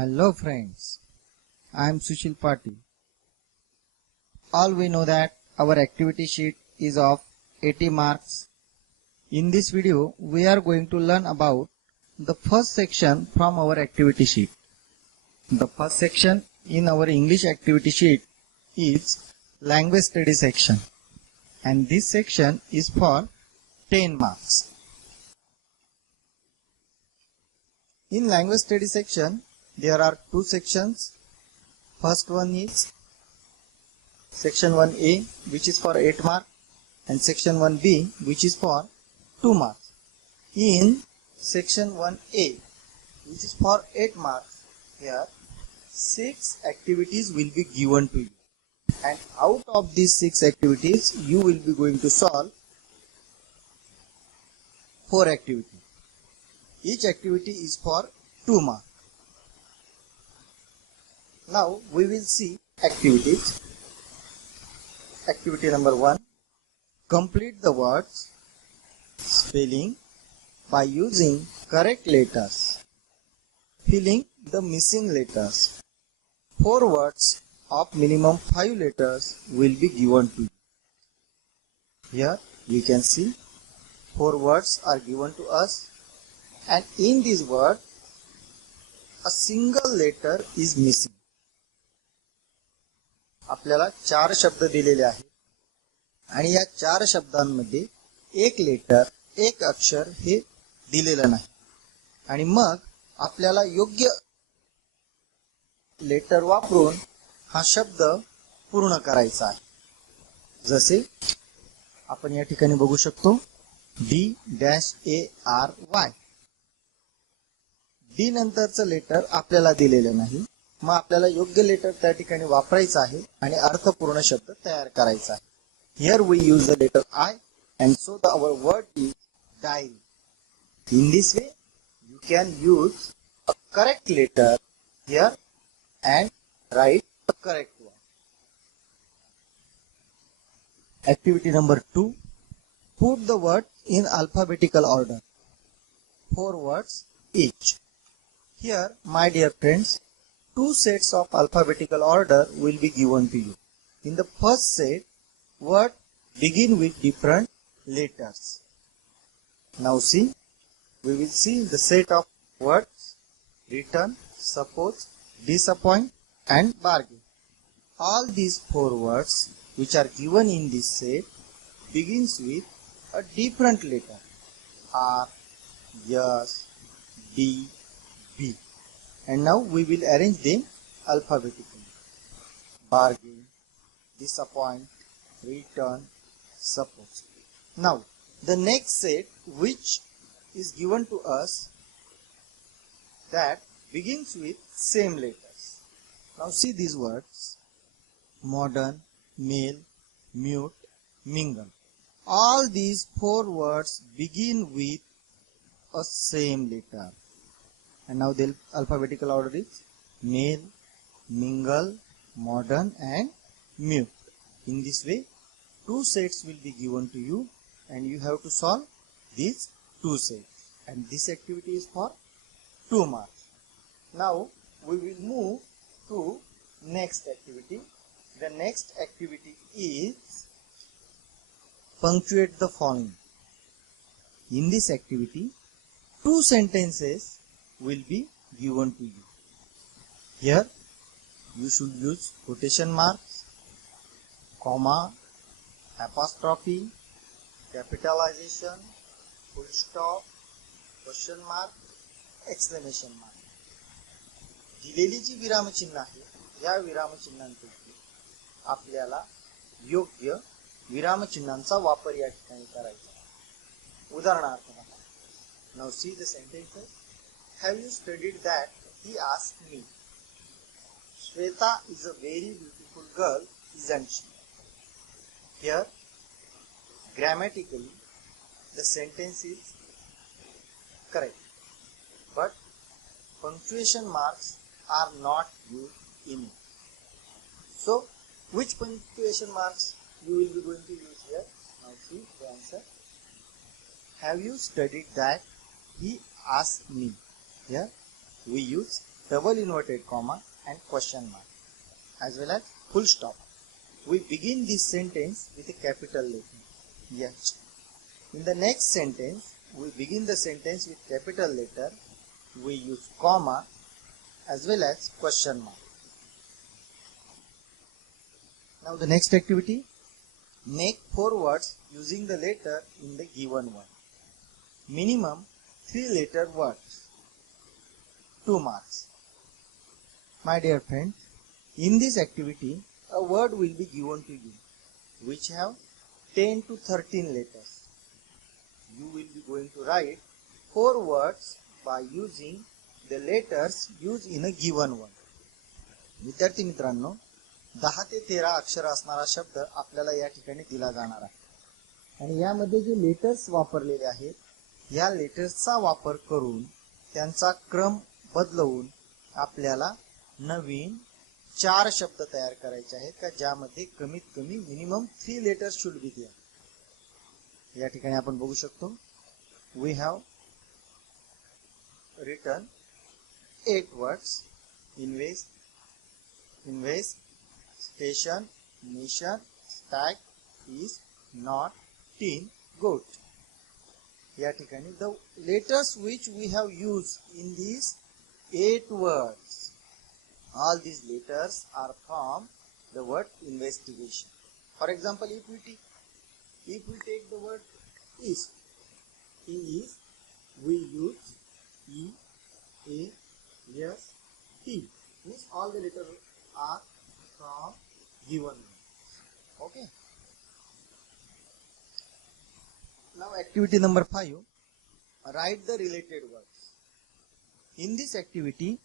Hello friends, I am Sushil Patil. All we know that our activity sheet is of 80 marks. In this video, we are going to learn about the first section from our activity sheet. The first section in our English activity sheet is language study section, and this section is for 10 marks. In language study section, there are two sections. First one is section 1A, which is for 8 marks, and section 1B, which is for 2 marks. In section 1A, which is for 8 marks, here 6 activities will be given to you, and out of these 6 activities you will be going to solve 4 activities. Each activity is for 2 marks. Now we will see activities. Activity number 1. Complete the words spelling by using correct letters, filling the missing letters. 4 words of minimum 5 letters will be given to you. Here you can see 4 words are given to us, and in this word a single letter is missing. आपल्याला 4 शब्द दिलेले आहेत आणि या 4 शब्दांमध्ये एक letter, एक अक्षर हे दिलेलं नाही, आणि मग आपल्याला योग्य लेटर वापरून हा शब्द पूर्ण करायचा आहे. जसे आपण या ठिकाणी बघू शकतो D-A-R-Y. डी नंतरचं लेटर आपल्याला दिलेलं नाही, मग आपल्याला योग्य लेटर त्या ठिकाणी वापरायचं आहे आणि अर्थपूर्ण शब्द तयार करायचा आहे. Here we use the letter I, and so our word is diary. In this way you can use a correct letter here and write the correct one. Activity number 2. Put the words in alphabetical order. 4 words each. Here, my dear friends, 2 sets of alphabetical order will be given to you. In the first set, words begin with different letters. Now see, we will see the set of words: return, suppose, disappoint, and bargain. All these 4 words which are given in this set begins with a different letter: R, S, D, B. And now we will arrange them alphabetically: bargain, disappoint, return, suppose. Now the next set which is given to us, that begins with same letters. Now see these words: modern, male, mute, mingle. All these 4 words begin with a same letter. And now the alphabetical order is male, mingle, modern, and mute. In this way 2 sets will be given to you, and you have to solve these 2 sets, and this activity is for 2 marks. Now we will move to next activity. The next activity is punctuate the following. In this activity 2 sentences will be given to you. Here you should use quotation marks, comma, apostrophe, capitalization, full stop, question mark, exclamation mark. दिलेली जी विरामचिन्ह आहे, या विरामचिन्हांपैकी आपल्याला योग्य विरामचिन्हांचा वापर या ठिकाणी करायचा आहे. उदाहरणार्थ बघा. Now see the sentences. Have you studied that? He asked me. Shweta is a very beautiful girl, isn't she? Here, grammatically, the sentence is correct, but punctuation marks are not used in it. So, which punctuation marks you will be going to use here? Now see the answer. Have you studied that? He asked me. Here we use double inverted comma and question mark as well as full stop. We begin this sentence with a capital letter. Yes. In the next sentence, we begin the sentence with capital letter. We use comma as well as question mark. Now the next activity, make 4 words using the letter in the given one. Minimum 3-letter words. 2 marks. My dear friends, in this activity, a word will be given to you which have 10 to 13 letters. You will be going to write 4 words by using the letters used in a given one. विद्यार्थी मित्रांनो, 10 ते 13 अक्षर असणारा शब्द आपल्याला या ठिकाणी दिला जाणार आहे आणि यामध्ये जे लेटर्स वापरलेले आहेत या लेटर्सचा वापर करून त्यांचा क्रम बदलवून आपल्याला नवीन 4 शब्द तयार करायचे आहेत का ज्यामध्ये कमीत कमी minimum 3 letters should be there. या ठिकाणी आपण बघू शकतो we have written 8 words invest, station, nation, stack, is, not, teen, goat. या ठिकाणी the letters which we have used in these 8 words, all these letters are from the word investigation. For example, if we take the word is, we use E, A, S, T. Means all the letters are from given. Okay. Now activity number 5, write the related words. In this activity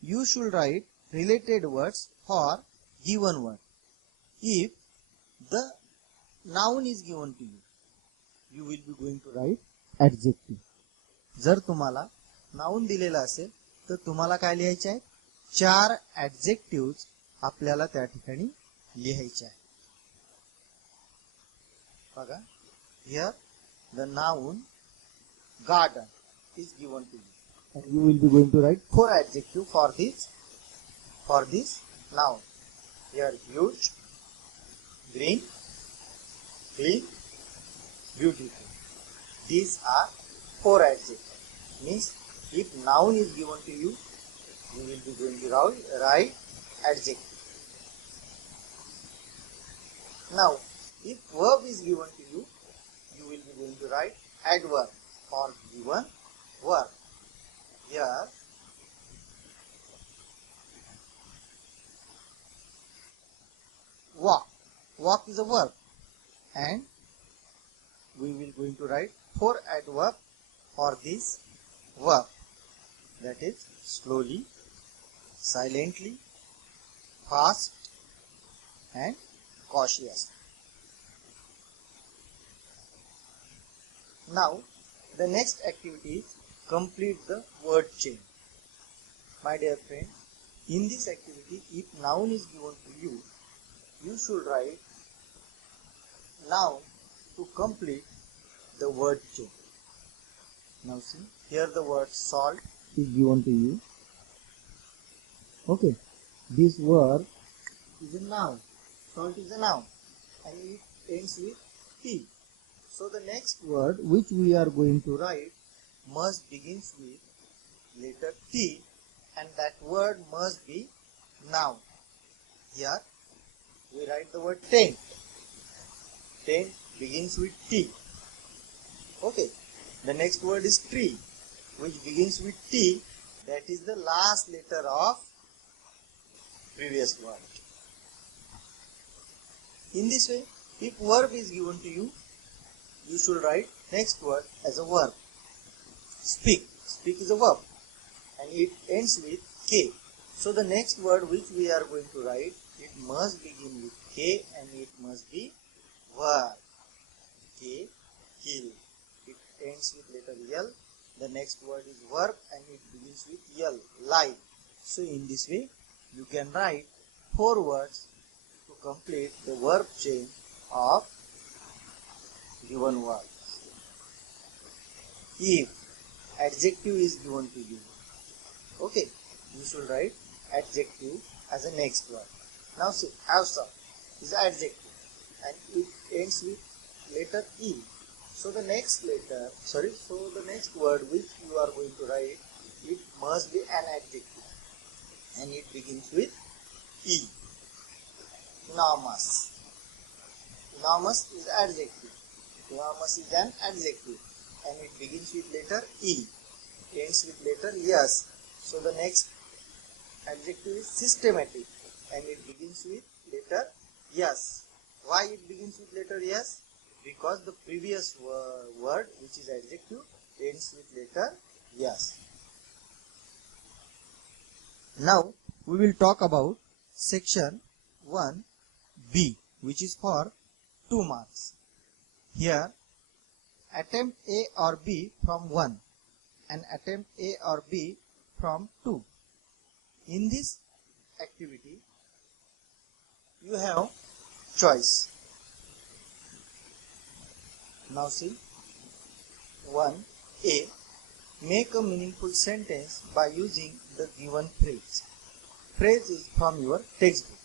you should write related words for given word. If the noun is given to you, you will be going to write adjective. जर तुम्हाला noun दिलेला असेल तर तुम्हाला काय लिहायचे आहे 4 adjectives आपल्याला त्या ठिकाणी लिहायचे आहे. बघा, here the noun garden is given to you and you will be going to write 4 adjectives for this noun. Here huge, green, clean, beautiful. These are 4 adjectives. Means if noun is given to you, you will be going to write adjective. Now, if verb is given to you, you will be going to write adverb for given verb. Here, walk is a verb, and we will going to write 4 adverb for this verb. That is slowly, silently, fast, and cautious. Now the next activity is complete the word chain. My dear friend, in this activity if noun is given to you, you should write noun to complete the word chain. Now see, here the word salt is given to you. Okay, this word is a noun. Salt is a noun and it ends with T. So the next word which we are going to write must begins with letter T and that word must be noun. Here we write the word tent. Tent begins with T. Okay, the next word is tree which begins with T. That is the last letter of previous word. In this way, if verb is given to you, you should write next word as a verb. Speak. Speak is a verb and it ends with K. So the next word which we are going to write, it must begin with K and it must be verb. K, kill. It ends with letter L. The next word is verb and it begins with L, lie. So in this way, you can write 4 words to complete the verb chain of given word. If adjective is given to you, okay, you should write adjective as a next word. Now see, have some is adjective and it ends with letter E. So the next word which you are going to write, it must be an adjective and it begins with E. Enormous. Enormous is adjective. Enormous is an adjective and it begins with letter E, ends with letter S. So the next adjective is systematic and it begins with letter S. Why it begins with letter S? Because the previous word which is adjective ends with letter S. Now we will talk about section 1B, which is for 2 marks. Here attempt A or B from 1 and attempt A or B from 2. In this activity you have choice. Now see 1A. Make a meaningful sentence by using the given phrase. Phrase is from your textbook.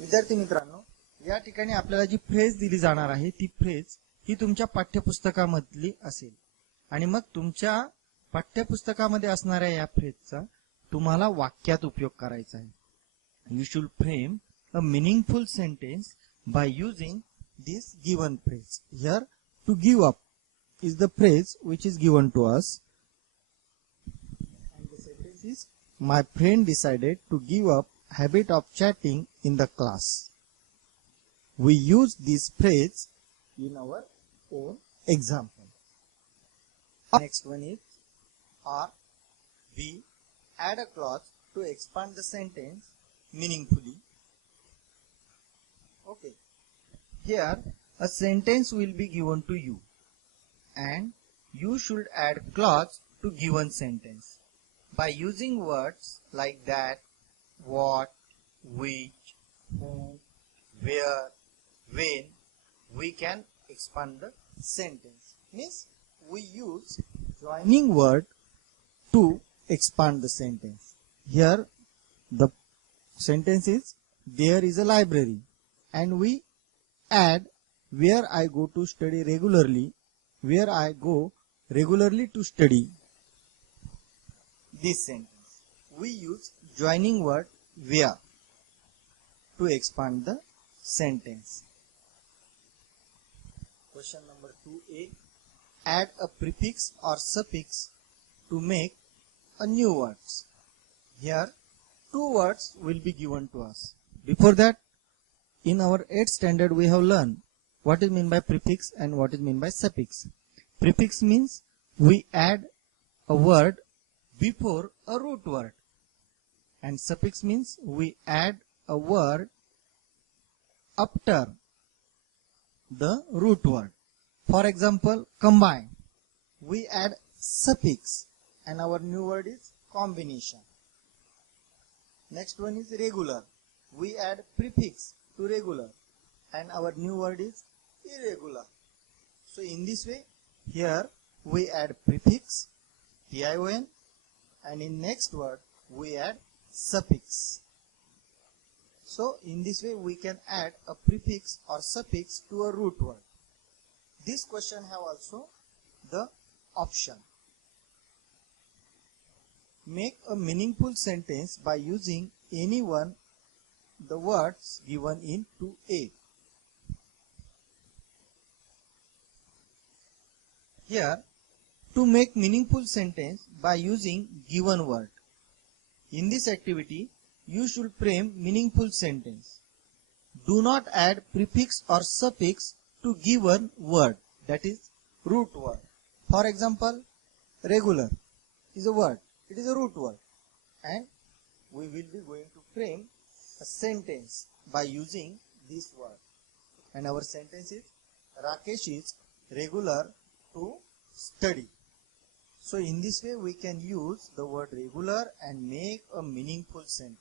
विद्यार्थी मित्रांनो, या ठिकाणी आपल्याला जी phrase दिली जाणार आहे ती phrase ही तुमच्या पाठ्यपुस्तकामधली असेल आणि मग तुमच्या पाठ्यपुस्तकामध्ये असणाऱ्या या फ्रेजचा तुम्हाला वाक्यात उपयोग करायचा आहे. You should frame a meaningful sentence by using this given phrase. Here to give up is the phrase which is given to us and the sentence is, my friend decided to give up habit of chatting in the class. We use this phrase in our own example. Next one is or B. Add a clause to expand the sentence meaningfully. Okay. Here a sentence will be given to you and you should add clause to given sentence by using words like that, what, which, who, where, when. We can expand the sentence. Means we use joining word to expand the sentence. Here the sentence is, there is a library and we add where I go to study regularly, where I go regularly to study. This sentence we use joining word where to expand the sentence. Question number 2A. Add a prefix or suffix to make a new words. Here 2 words will be given to us. Before that, in our 8th standard we have learned what is meant by prefix and what is meant by suffix. Prefix means we add a word before a root word and suffix means we add a word after the root word. For example, combine. We add suffix and our new word is combination. Next one is regular. We add prefix to regular and our new word is irregular. So in this way, here we add prefix tion and in next word we add suffix. So in this way we can add a prefix or suffix to a root word. This question have also the option. Make a meaningful sentence by using any one the words given in 2A. Here, to make meaningful sentence by using given word. In this activity, you should frame meaningful sentence. Do not add prefix or suffix to given word, that is root word. For example, regular is a word, it is a root word and we will be going to frame a sentence by using this word. And our sentence is, Rakesh is regular to study. So in this way we can use the word regular and make a meaningful sentence.